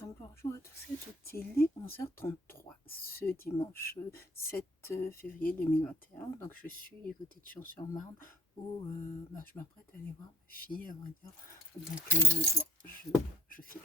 Donc bonjour à tous et à toutes, il est 11h33 ce dimanche 7 février 2021. Donc je suis côté de Champs-sur-Marne où je m'apprête à aller voir ma fille, à vrai dire. Donc bon, je file.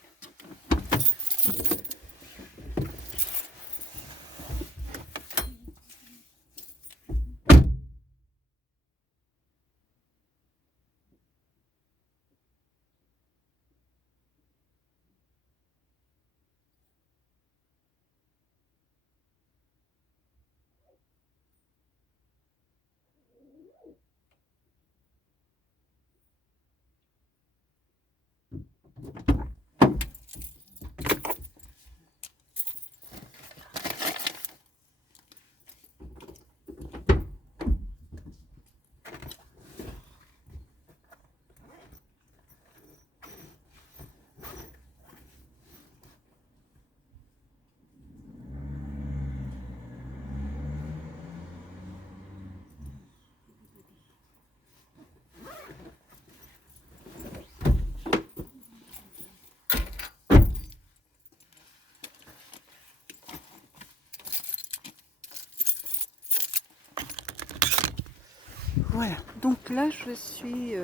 Voilà, donc là je suis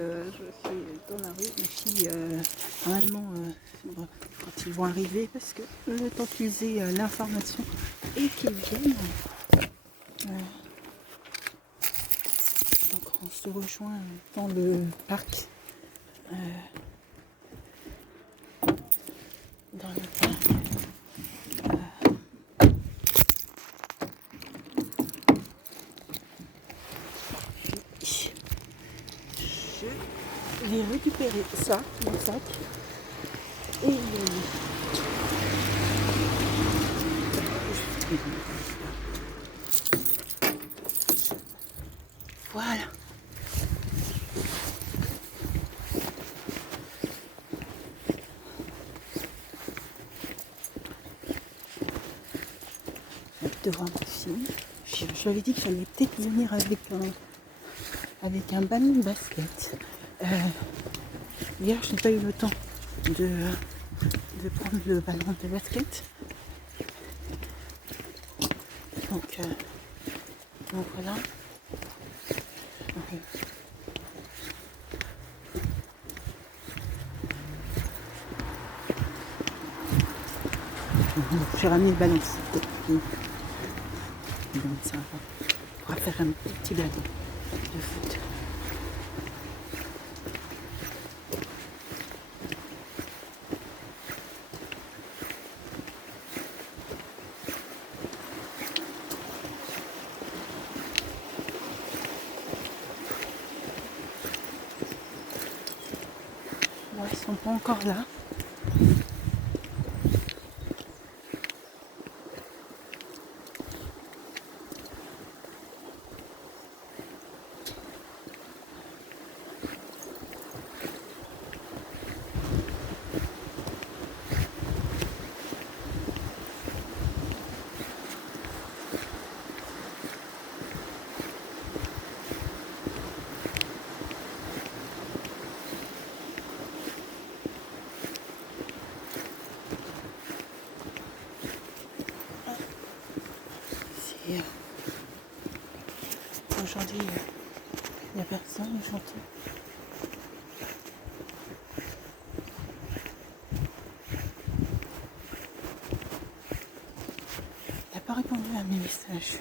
dans la rue, ma fille, normalement, quand ils vont arriver, parce que le temps qu'ils aient l'information et qu'ils viennent, donc on se rejoint dans le parc, dans le parc. Je vais récupérer ça, mon sac, et voilà. Devant ma fille, je lui avais dit que j'allais peut-être venir avec un ballon de basket. Hier, je n'ai pas eu le temps de prendre le ballon de basket. Donc voilà. J'ai ramené le ballon. Donc ça va. On va faire un petit ballon de foot. Bon, ils sont pas encore là. Aujourd'hui, il n'y a personne, j'entends. Il n'a pas répondu à mes messages.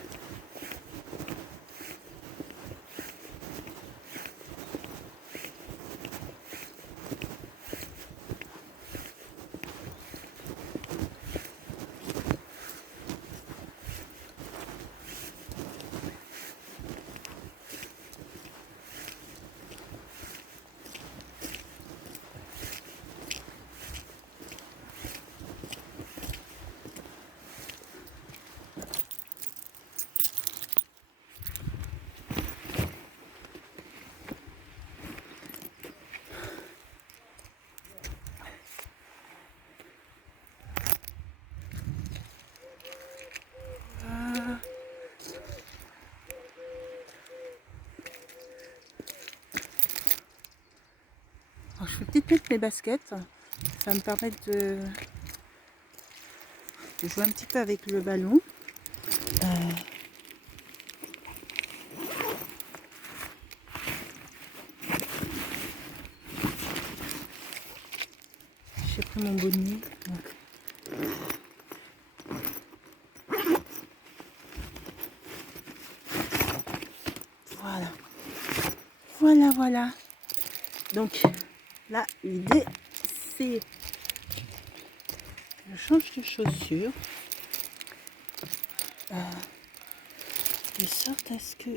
Alors, je vais peut-être mettre mes baskets. Ça va me permettre Je joue un petit peu avec le ballon. J'ai pris mon bonnet. Donc. Voilà. Voilà, voilà. Donc là, l'idée, c'est je change de chaussures. De sorte à ce que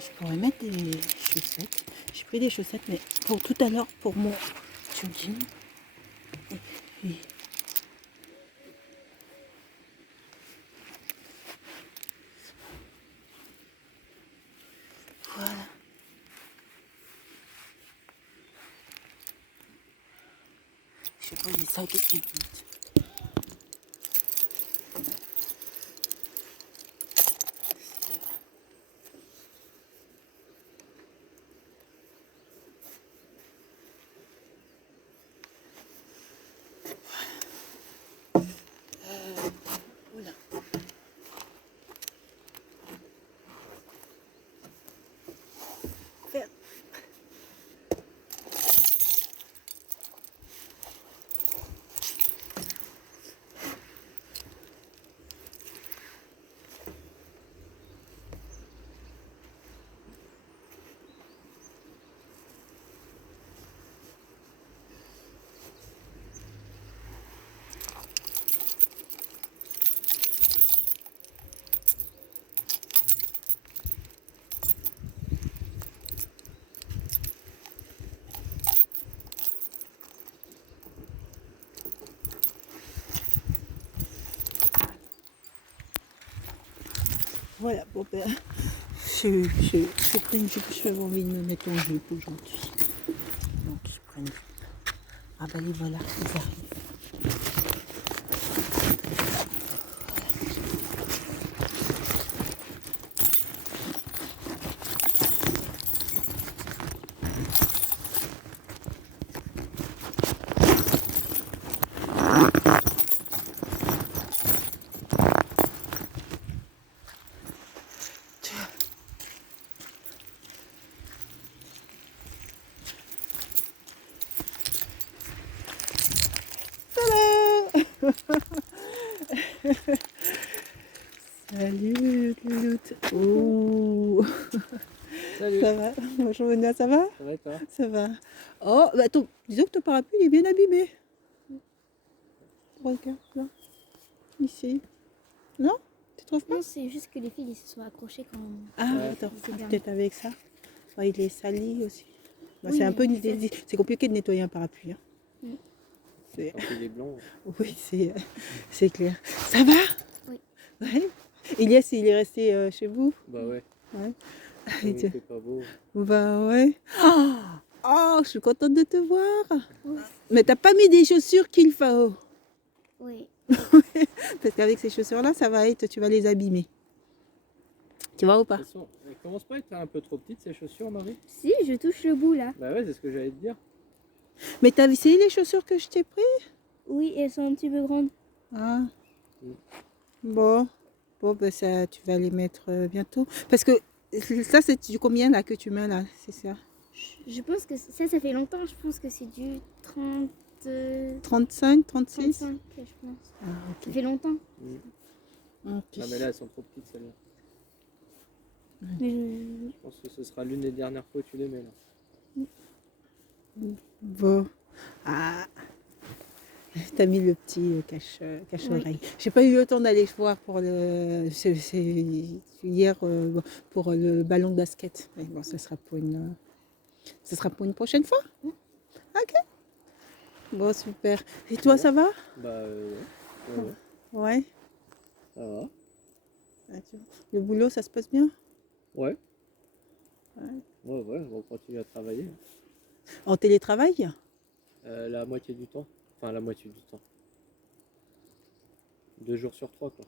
je pourrais mettre des chaussettes. J'ai pris des chaussettes, mais pour tout à l'heure, pour mon jogging. Et puis, voilà. Je sais pas, j'ai ça quelques minutes. Oula. Faire. Voilà, bon ben, j'ai pris une jupe, j'avais envie de me mettre en jupe aujourd'hui. Donc je prends une jupe. Ah ben les voilà, ils arrivent. Salut Louloute. Oh. Salut. Ça va? Bonjour Monia, ça va? Ça va et toi? Ça va. Oh, bah disons que ton parapluie il est bien abîmé. Regarde là. Ici. Non? Tu trouves pas? Non, c'est juste que les fils ils se sont accrochés quand Ah, Ouais. attends, c'est bien. peut-être avec ça. Ouais, il est sali aussi. Bah, Oui, c'est un peu mais c'est compliqué de nettoyer un parapluie. Hein. Mm. C'est- Quand il est blanc. Oui, c'est clair. Ça va? Oui. Ouais. Elias, il est resté chez vous? Bah ouais. Ouais. Comme il fait pas beau. Bah ouais. Oh, je suis contente de te voir. Oui. Mais t'as pas mis des chaussures qu'il faut. Oui. Parce qu'avec ces chaussures-là, ça va être, tu vas les abîmer. Tu vois ou De pas? toute façon, elles commencent pas à être un peu trop petites ces chaussures, Marie? Si, je touche le bout là. Bah ouais, c'est ce que j'allais te dire. Mais t'as essayé les chaussures que je t'ai pris? Oui, elles sont un petit peu grandes. Ah. Mm. Bon. Bon, ben ça, tu vas les mettre bientôt. Parce que ça, c'est du combien là que tu mets là? C'est ça? Je pense que ça fait longtemps. Je pense que c'est du 30, 35, 36? 35, je pense. Ah, Ça ok. fait longtemps. Ok. Ah mais là, elles sont trop petites celles-là. Mais Je pense que ce sera l'une des dernières fois que tu les mets là. Bon. Ah. T'as mis le petit cache-oreille. Oui. J'ai pas eu le temps d'aller voir pour hier pour le ballon de basket. Mais bon, ce sera pour une prochaine fois. Mm. Ok. Bon, super. Et toi, Bon. ça va? Bah ouais. Ouais. Ça va. Ah, le boulot, ça se passe bien? Ouais. Ouais. Ouais, on va continuer à travailler. En télétravail? La moitié du temps. Enfin, la moitié du temps. 2 jours sur 3 quoi.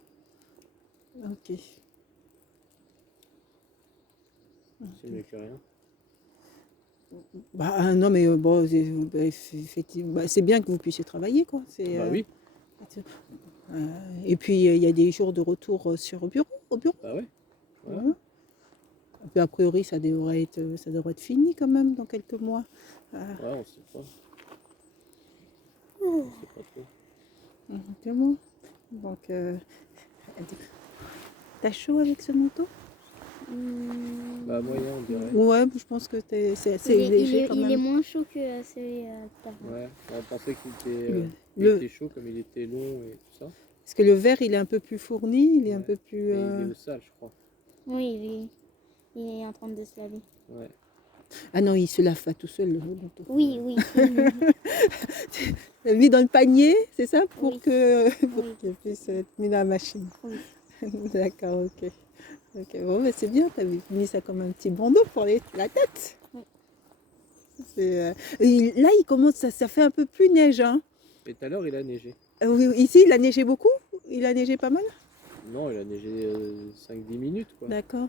Ok. C'est mieux que rien. Bah, non, mais bon, effectivement, bah, c'est bien que vous puissiez travailler, quoi. Bah oui, Et puis, il y a des jours de retour sur au bureau. bah ouais. Ouais. Voilà. Et puis, a priori, ça devrait être fini quand même dans quelques mois. Ouais, on sait pas. On sait pas trop. Quelques mois. Donc, t'as chaud avec ce manteau? Bah moyen, on dirait. Ouais, je pense que c'est léger quand il est même. moins chaud que celui d'avant. Ouais, on pensait qu'il Le- était chaud comme il était long et tout ça. Parce que le verre, il est un peu plus fourni, il est un Ouais. peu plus... Mais il est au sale, je crois. Oui, il est en train de se laver. Ouais. Ah non, il se lave pas tout seul, le manteau. Oui. Mis dans le panier, c'est ça, pour Oui. Oui. qu'il puisse être mis dans la machine. Oui. D'accord, ok. Ok, bon, mais c'est bien, tu avais mis ça comme un petit bandeau pour la tête. Oui. Là, il commence, ça fait un peu plus neige. Hein. Et tout à l'heure, il a neigé. Oui, ici, il a neigé beaucoup? Il a neigé pas mal? Non, il a neigé 5-10 minutes, quoi. D'accord.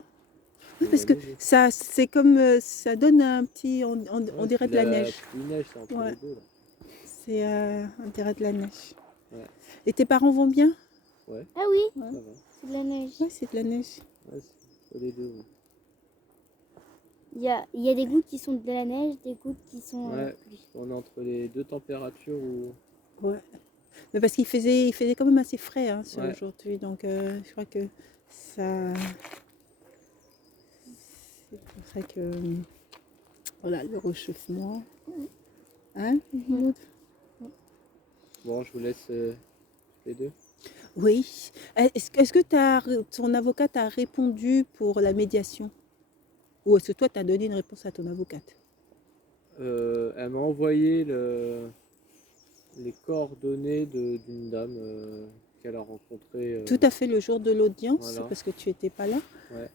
Il Parce a que neigé. ça, c'est comme, ça donne un petit, on Ouais, dirait puis de la neige. pluie neige, c'est entre Ouais. les deux, là. C'est, on dirait de la neige. Ouais. Et tes parents vont bien? Ouais, Ah oui, ça va. c'est de la neige. Ouais, c'est de la neige. Ouais, c'est entre les deux, ouais. Il y a des gouttes qui sont de la neige, des gouttes qui sont Ouais. pluie. On est entre les deux températures où... Ouais. Mais parce il faisait quand même assez frais hein, Ouais. aujourd'hui, donc je crois que ça. C'est pour ça que. Voilà, le réchauffement. Hein, Maud? Bon, je vous laisse les deux. Oui. Est-ce que ton avocat t'a répondu pour la médiation? Ou est-ce que toi, tu as donné une réponse à ton avocate? Elle m'a envoyé les coordonnées d'une dame qu'elle a rencontrée. Tout à fait le jour de l'audience, Voilà. parce que tu n'étais pas là. Ouais.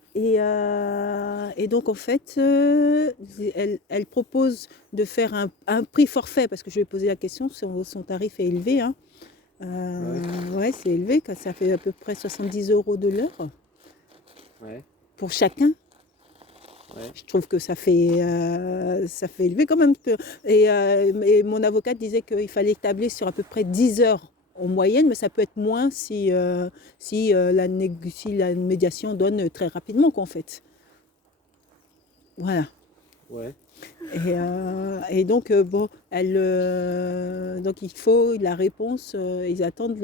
Et donc, en fait, elle propose de faire un prix forfait, parce que je lui ai posé la question, son tarif est élevé. Hein. Ouais, c'est élevé, car ça fait à peu près 70 € de l'heure Ouais. pour chacun. Ouais. Je trouve que ça fait élevé quand même. Et mon avocate disait qu'il fallait tabler sur à peu près 10 heures en moyenne, mais ça peut être moins si la médiation donne très rapidement, quoi, en fait. Voilà. Ouais. Et donc, bon, donc il faut la réponse, ils attendent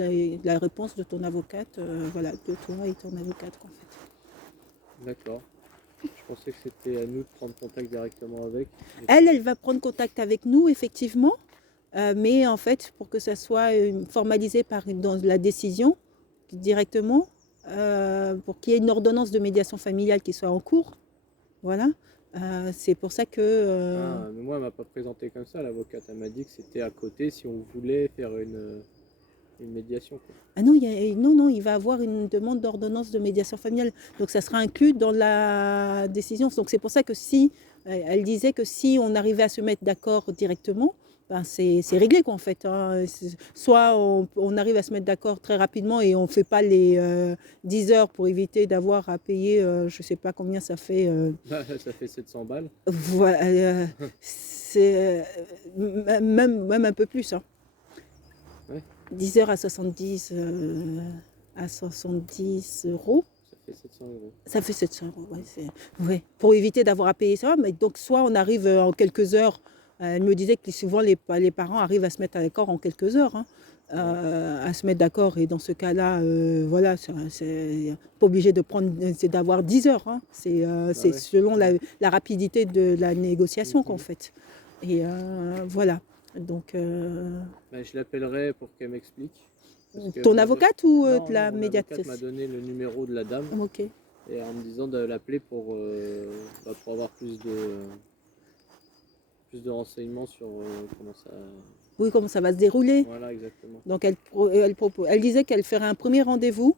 la réponse de ton avocate, voilà, de toi et ton avocate, quoi, en fait. D'accord. Je pensais que c'était à nous de prendre contact directement avec. Elle va prendre contact avec nous, effectivement, mais en fait, pour que ça soit formalisé dans la décision directement, pour qu'il y ait une ordonnance de médiation familiale qui soit en cours, voilà. C'est pour ça que... Mais moi, elle m'a pas présenté comme ça, l'avocate. Elle m'a dit que c'était à côté si on voulait faire une médiation, quoi. Ah non, non, il va avoir une demande d'ordonnance de médiation familiale. Donc ça sera inclus dans la décision. Donc c'est pour ça que si, elle disait que si on arrivait à se mettre d'accord directement, ben c'est réglé, quoi, en fait. Hein. Soit on arrive à se mettre d'accord très rapidement et on ne fait pas les 10 heures pour éviter d'avoir à payer, je ne sais pas combien ça fait. Ça fait 700 balles. Voilà, c'est même un peu plus. Hein. Ouais. 10 heures à 70 €. Ça fait 700 €. Ça fait 700 €, ouais, ouais. Pour éviter d'avoir à payer ça. Mais donc, soit on arrive en quelques heures. Elle me disait que souvent les parents arrivent à se mettre d'accord en quelques heures. Hein, à se mettre d'accord. Et dans ce cas-là, voilà, c'est pas obligé c'est d'avoir 10 heures. Hein. C'est Ouais. selon la rapidité de la négociation, qu'en Mhm. fait. Et voilà. Donc, Je l'appellerai pour qu'elle m'explique. Parce que ton moi, avocate ou non, la mon médiatrice? avocate m'a donné le numéro de la dame Ok. et en me disant de l'appeler pour avoir plus de renseignements sur comment ça... Oui, comment ça va se dérouler. Voilà, exactement. Donc elle disait qu'elle ferait un premier rendez-vous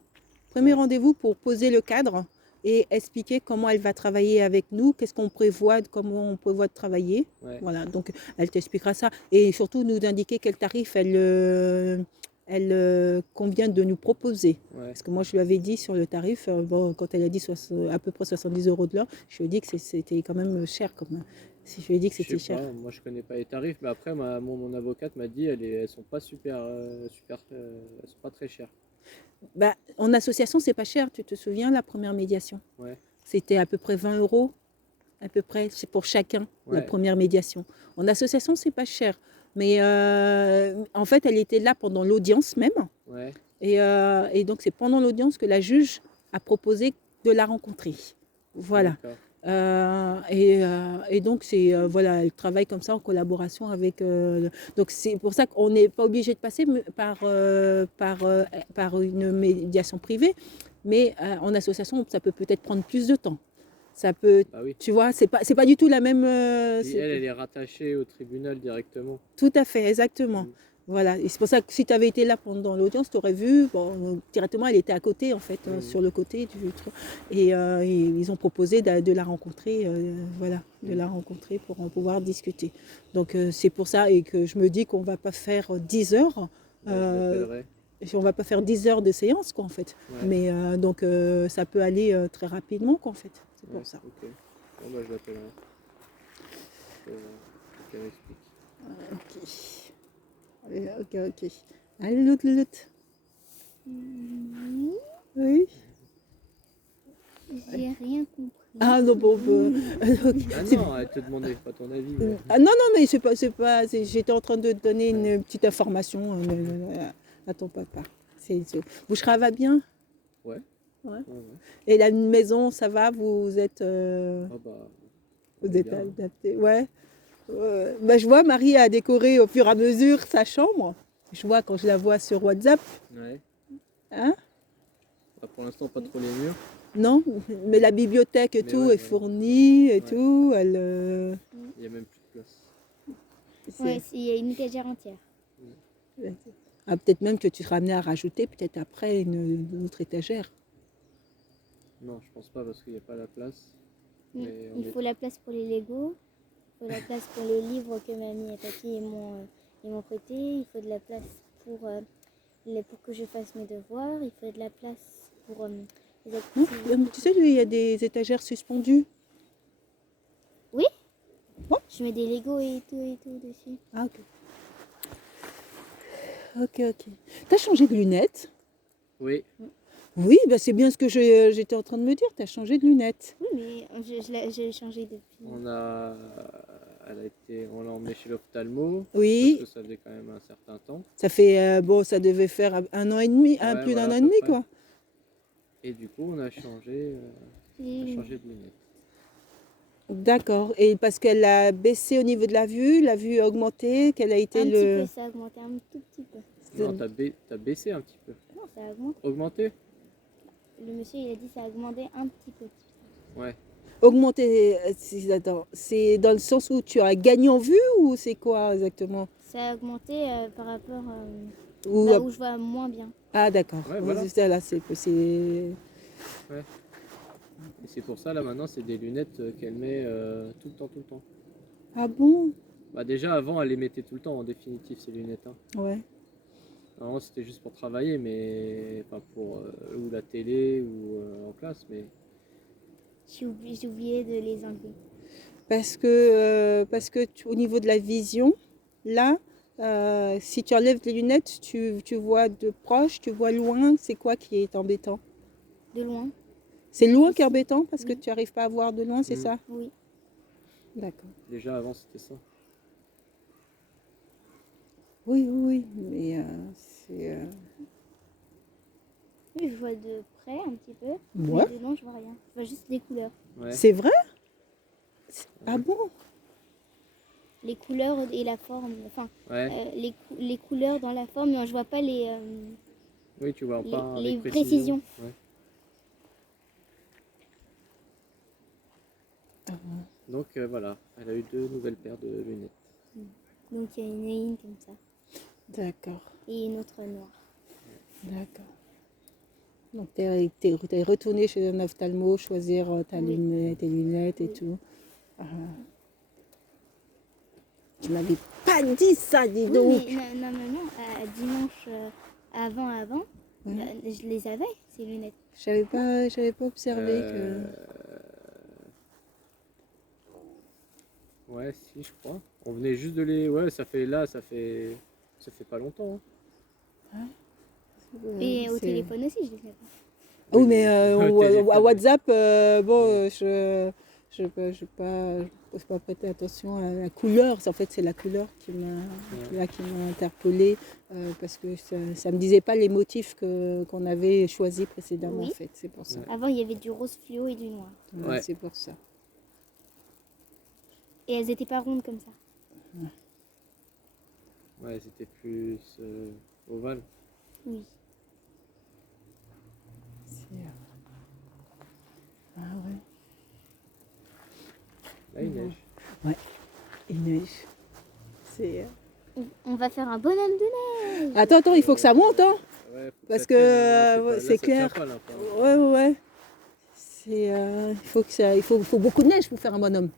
pour poser le cadre et expliquer comment elle va travailler avec nous, comment on prévoit de travailler. Ouais. Voilà, donc elle t'expliquera ça et surtout nous indiquer quel tarif elle qu'on vient de nous proposer. Ouais. Parce que moi, je lui avais dit sur le tarif, bon, quand elle a dit à peu près 70 € de l'heure, je lui ai dit que c'était quand même cher. Si je lui ai dit que Je c'était sais cher. pas, moi je connais pas les tarifs, mais après mon avocate m'a dit elles sont pas elles sont pas très chères. Bah, en association, c'est pas cher. Tu te souviens, la première médiation? Ouais. C'était à peu près 20 €, à peu près, c'est pour chacun, la Ouais. première médiation. En association, c'est pas cher. Mais en fait, elle était là pendant l'audience même. Ouais. Et donc, c'est pendant l'audience que la juge a proposé de la rencontrer. Voilà. D'accord. Et donc, voilà, elle travaille comme ça en collaboration avec. Donc, c'est pour ça qu'on n'est pas obligé de passer par une médiation privée, mais en association, ça peut peut-être prendre plus de temps. Ça peut, Bah oui. tu vois, c'est pas du tout la même. Puis elle est rattachée au tribunal directement. Tout à fait, exactement. Mm. Voilà, et c'est pour ça que si tu avais été là pendant l'audience, tu aurais vu, bon, directement, elle était à côté, en fait, sur le côté du truc. Et ils ont proposé de la rencontrer, voilà, de la rencontrer pour en pouvoir discuter. Donc, c'est pour ça et que je me dis qu'on va pas faire 10 heures. Ouais, je l'appellerai. On va pas faire 10 heures de séance, quoi, en fait. Ouais. Mais donc, ça peut aller très rapidement, quoi, en fait. C'est pour ça. Ok. Bon, bah, je l'appellerai. Qu'elle m'explique. Ok. Allez, l'autre. Oui. J'ai rien compris. Ah non, bon, Ah non, elle te demandait pas ton avis. Mais... Ah non, mais j'étais en train de te donner une petite information à ton papa. Bouchera va bien? Ouais. Ouais. Et la maison, ça va? Vous êtes, Ah bah, vous êtes adapté? Ouais. Bah, je vois, Marie a décoré au fur et à mesure sa chambre. Je vois quand je la vois sur WhatsApp. Ouais. Hein? Bah, pour l'instant, pas trop les murs. Non, mais la bibliothèque et Mais tout ouais, est fournie et tout. Il n'y a même plus de place. Ouais, il y a une étagère entière. Ah, peut-être même que tu seras amené à rajouter peut-être après une autre étagère. Non, je pense pas parce qu'il n'y a pas la place. Il faut la place pour les Legos, il faut la place pour les livres que mamie et papy m'ont prêté, il faut de la place pour que je fasse mes devoirs, il faut de la place pour les activités. Tu sais, il y a des étagères suspendues. Oui. Bon. Je mets des Legos et tout dessus. Ah, ok. T'as changé de lunettes? Oui. Oui, bah c'est bien ce que j'étais en train de me dire. T'as changé de lunettes. Oui, mais je l'ai changé depuis. On l'a emmené chez l'ophtalmo. Oui. Parce que ça faisait quand même un certain temps. Ça fait, ça devait faire 1 an et demi, plus d'un an et demi, quoi. Et du coup, on a changé de lunettes. D'accord. Et parce qu'elle a baissé au niveau de la vue a augmenté, qu'elle a été un petit peu, ça a augmenté un tout petit peu. Non, t'as baissé un petit peu. Non, ça a augmenté. Augmenté? Le monsieur, il a dit ça a augmenté un petit peu. Ouais. Augmenté, c'est dans le sens où tu as gagné en vue ou c'est quoi exactement? Ça a augmenté par rapport où je vois moins bien. Ah d'accord. Ouais, voilà. Là, Ouais. Et c'est pour ça, là, maintenant, c'est des lunettes qu'elle met tout le temps. Ah bon? Bah déjà, avant, elle les mettait tout le temps, en définitive, ces lunettes. Hein. Ouais. Normalement, c'était juste pour travailler, mais... Enfin, pour... ou la télé, ou en classe, mais... J'ai oublié de les enlever. Parce que, au niveau de la vision, là, si tu enlèves les lunettes, tu vois de proche, tu vois loin, c'est quoi qui est embêtant? De loin. C'est loin qui est embêtant parce que tu n'arrives pas à voir de loin, c'est ça? Oui. D'accord. Déjà, avant, c'était ça. Oui, mais c'est... Oui, je vois de près un petit peu, Ouais. mais de loin, je vois rien. Je vois juste les couleurs. Ouais. C'est vrai? Ah bon? Les couleurs et la forme, enfin, ouais. les couleurs dans la forme, mais je vois pas les... Oui, tu vois pas les avec précisions. Ouais. Donc voilà, elle a eu 2 nouvelles paires de lunettes. Donc il y en a une comme ça. D'accord. Et une autre noire. D'accord. Donc tu es retourné chez un ophtalmo, choisir tes lunettes et tout. Tu m'avais pas dit ça, dis donc. Oui, mais normalement, à dimanche avant, Ouais. je les avais, ces lunettes. J'avais pas observé Euh, Ouais, si, je crois. On venait juste de les. Ouais, ça fait pas longtemps, hein. Et au c'est... téléphone aussi, je les avais. Oh, Oui, mais au à téléphone, WhatsApp, bon, oui. je pas prêter attention à la couleur. En fait, c'est la couleur Ouais. là, qui m'a interpellée parce que ça me disait pas les motifs qu'on avait choisis précédemment, en Oui. fait. C'est pour ça. Ouais. Avant, il y avait du rose fluo et du noir. Ouais. C'est pour ça. Et elles étaient pas rondes comme ça. Ouais, c'était plus ovale. Oui. Ah ouais. Là, il neige. Il neige. C'est... On va faire un bonhomme de neige. Attends, il faut que ça monte, hein. Ouais, faut Parce ça tienne, que là, c'est ça tient clair. pas, là, enfin. Ouais. Il faut beaucoup de neige pour faire un bonhomme.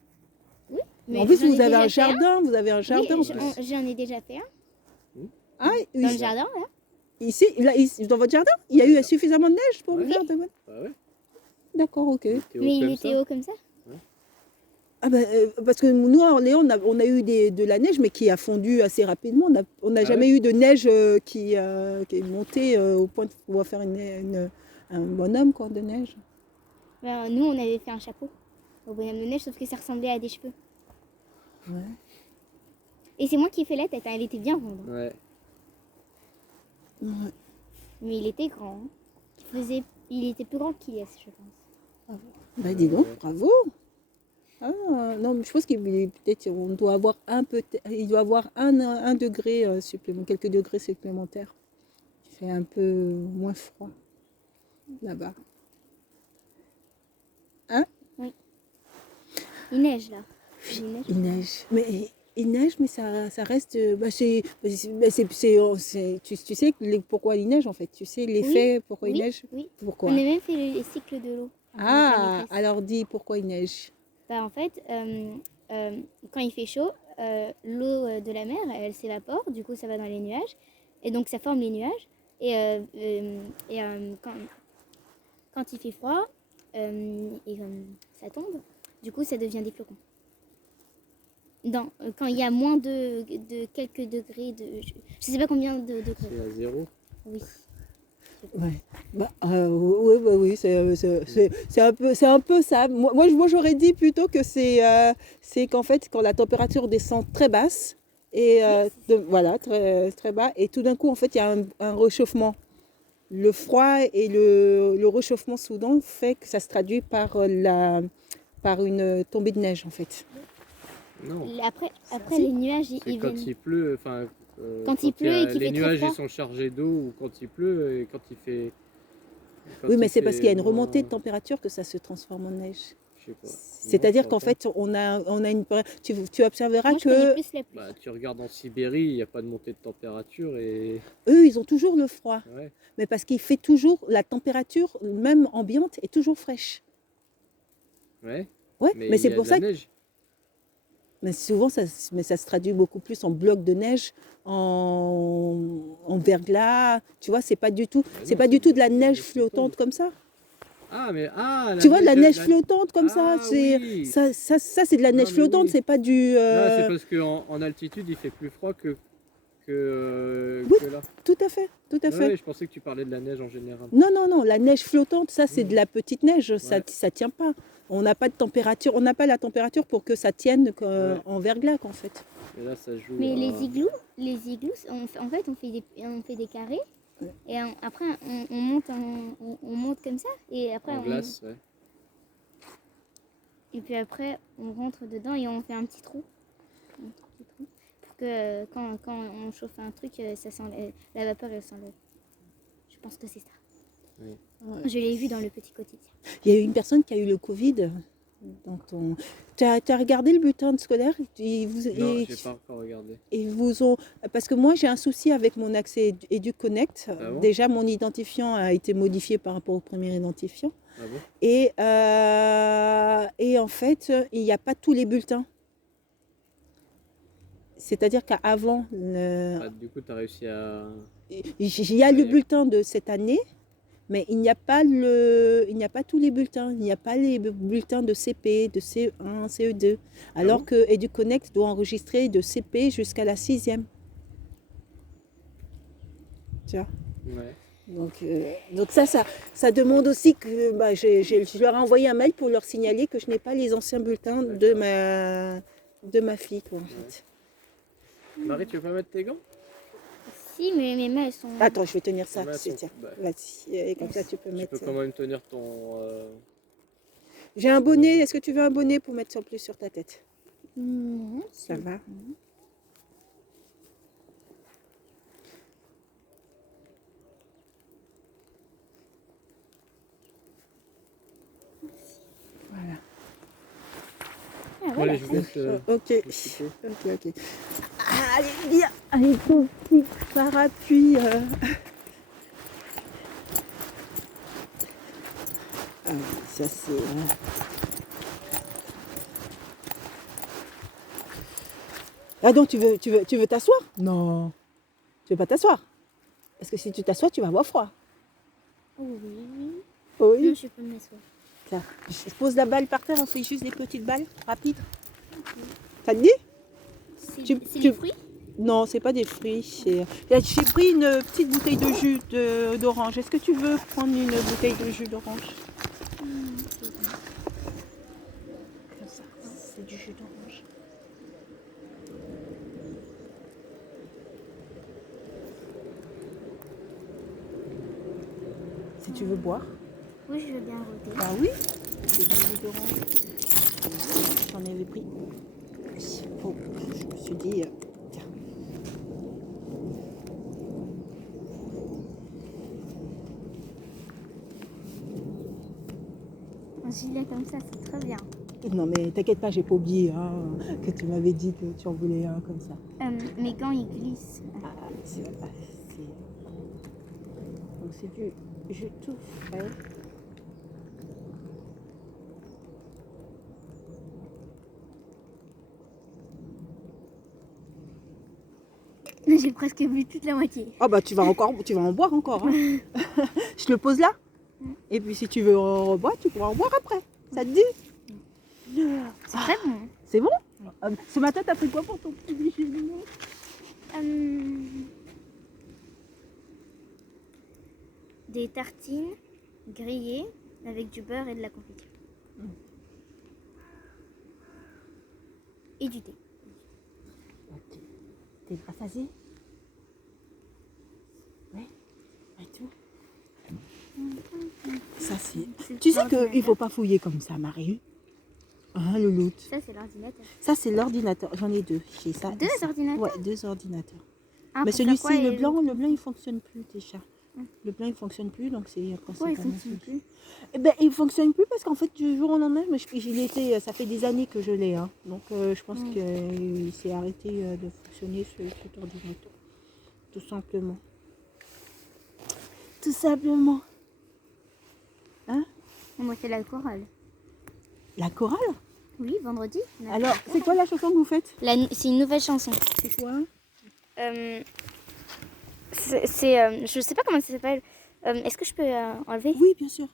Mais En plus, j'en ai vous avez déjà un fait jardin, vous avez un Oui, jardin en plus. j'en ai déjà fait un. Ah, Dans le ici, jardin, là. dans votre jardin, il y a eu suffisamment de neige pour Ouais. faire de bonnes. Bah ouais, D'accord, ok. il était haut Mais il comme était ça. haut comme ça. Ah ben, parce que nous, à Orléans, on a eu de la neige, mais qui a fondu assez rapidement. On n'a Ah jamais ouais. eu de neige qui est montée au point de pouvoir faire un bonhomme quoi, de neige. Ben, nous, on avait fait un chapeau au bonhomme de neige, sauf que ça ressemblait à des cheveux. Ouais. Et c'est moi qui ai fait la tête, hein, elle était bien ronde. Ouais. Ouais. Mais il était grand. Il était plus grand qu'Ilias, je pense. Bah dis donc, Ouais. bravo. Ah, non, mais je pense on doit avoir il doit avoir un degré quelques degrés supplémentaires. Il fait un peu moins froid là-bas. Il neige là. Il neige. Mais il neige, mais ça reste. Tu sais pourquoi il neige en fait. Tu sais l'effet pourquoi il neige. Oui. Pourquoi? On a même fait le cycle de l'eau. avec la Ah, maîtresse. alors dis pourquoi il neige. Bah, en fait, quand il fait chaud, l'eau de la mer, elle s'évapore, du coup ça va dans les nuages, et donc ça forme les nuages. Et quand il fait froid, et ça tombe, du coup ça devient des flocons. Quand il y a moins de quelques degrés, je sais pas combien de degrés. C'est à 0. Oui. Ouais. Oui, c'est un peu ça. Moi j'aurais dit plutôt que c'est qu'en fait, quand la température descend très basse, et voilà, très, très bas, et tout d'un coup, en fait, il y a un réchauffement. Le froid et le réchauffement soudain fait que ça se traduit par une tombée de neige, en fait. Non. Après les nuages, C'est ils quand viennent. il pleut, enfin. Quand il pleut et qu'il les fait très nuages froid. ils sont chargés d'eau ou quand il pleut et quand il fait. Quand Oui, mais il c'est parce qu'il y a fait une moins. remontée de température que ça se transforme en neige. Je sais pas. Non, C'est-à-dire je qu'en crois pas. fait, on a une période. Tu observeras Moi, je connais que plus la pluie. Bah, tu regardes en Sibérie, il n'y a pas de montée de température et. eux, ils ont toujours le froid. Ouais. Mais parce qu'il fait toujours, la température, même ambiante, est toujours fraîche. Ouais. Ouais, Mais mais il c'est y a pour de ça la que. neige. Mais souvent, ça se traduit beaucoup plus en blocs de neige, en verglas. Tu vois, c'est pas du tout, Bah c'est non, pas du tout de la c'est neige qui flottante tombe. comme ça. Ah, mais. Ah, Tu vois, de la neige la- flottante comme ça, Ah oui. ça c'est de la neige Non, mais flottante, oui. c'est pas du. Non, c'est parce qu'en altitude, il fait plus froid Oui, que là. tout à fait, tout à fait. Ouais, je pensais que tu parlais de la neige en général. Non, la neige flottante, ça c'est de la petite neige, Ouais. ça tient pas. On n'a pas de température, on n'a pas la température pour que ça tienne Ouais. en verglas en fait. Et là, ça joue. Mais à- les igloos, en fait, on fait des carrés. Et après, on monte comme ça. Et après, En glace, ouais. et puis après, on rentre dedans et on fait un petit trou. Pour que quand on chauffe un truc, ça s'enlève, la vapeur, elle s'enlève. Je pense que c'est ça. Oui. Ouais. Je l'ai vu dans le petit quotidien. Il y a eu une personne qui a eu le Covid. Tu as regardé le bulletin scolaire? Non, j'ai pas encore regardé. Ils vous ont... Parce que moi, j'ai un souci avec mon accès EduConnect. Ah bon? Déjà, mon identifiant a été modifié par rapport au premier identifiant. Ah bon? Et en fait, il n'y a pas tous les bulletins. C'est-à-dire qu'avant, Ah, du coup, tu as réussi à... il y a le bulletin de cette année, mais il n'y a pas tous les bulletins. Il n'y a pas les bulletins de CP, de CE1, CE2. Alors bon que EduConnect doit enregistrer de CP jusqu'à la 6e. Tu vois? Ouais. Donc ça demande aussi que je leur ai envoyé un mail pour leur signaler que je n'ai pas les anciens bulletins de ma fille, quoi, en fait. Marie, tu veux pas mettre tes gants? Si, mais mes mains, elles sont... Attends, je vais tenir ça. Tes mains sont- Tiens, bah, vas-y. Et comme ça, tu peux tu mettre. peux quand même tenir ton... J'ai un bonnet. Est-ce que tu veux un bonnet pour mettre plus sur ta tête? Non, Ça va? Voilà. Ah, Bon, voilà. allez, je vous laisse... Ok. m'occuper. Ok. Allez, viens. Allez, ton petit parapluie. Ah, ça c'est. Ah donc tu veux t'asseoir? Non. Tu veux pas t'asseoir? Parce que si tu t'assois, tu vas avoir froid. Oui. Oui. Non, je peux m'asseoir. Tiens, je pose la balle par terre, on fait juste des petites balles rapides. Ça te dit? C'est Tu- les fruits? Non, c'est pas des fruits. J'ai pris une petite bouteille de jus d'orange. Est-ce que tu veux prendre une bouteille de jus d'orange? Comme ça, c'est du jus d'orange. Si tu veux boire. Oui, je veux bien goûter. Bah oui, c'est du jus d'orange. J'en avais pris. Oh, je me suis dit, tiens. Un gilet comme ça, c'est très bien. Non mais t'inquiète pas, j'ai pas oublié que tu m'avais dit que tu en voulais un comme ça. Mes gants, ils glissent. Donc c'est du jus tout frais. J'ai presque bu toute la moitié. Ah bah tu vas en boire encore. Hein. Je le pose là. Et puis si tu veux en reboire, tu pourras en boire après. Ça te dit? C'est très bon. C'est bon? Ce matin, t'as pris quoi pour ton petit déjeuner? Des tartines grillées avec du beurre et de la confiture. Et du thé. Ok. T'es rassasié? Oui. Et tout. Ça c'est. Tu sais qu'il faut pas fouiller comme ça, Marie. Hein, louloute. Ça, c'est l'ordinateur. Ça c'est l'ordinateur. J'en ai deux. J'ai ça. Deux et ça. ordinateurs? Ouais, deux ordinateurs. Un Mais pour faire celui-ci, quoi et le blanc, il fonctionne plus déjà. Hum. Le blanc, il fonctionne plus, donc c'est Pourquoi il principalement fonctionne celui-ci. plus? Eh ben, il fonctionne plus parce qu'en fait, du jour au lendemain, ça fait des années que je l'ai. Hein. Donc, je pense qu'il s'est arrêté de fonctionner cet ordinateur. Tout simplement. Tout simplement. Hein? Moi, c'est la chorale. La chorale? Oui, vendredi. Alors, c'est quoi la chanson que vous faites? C'est une nouvelle chanson. C'est quoi? Je sais pas comment ça s'appelle. Est-ce que je peux enlever? Oui, bien sûr.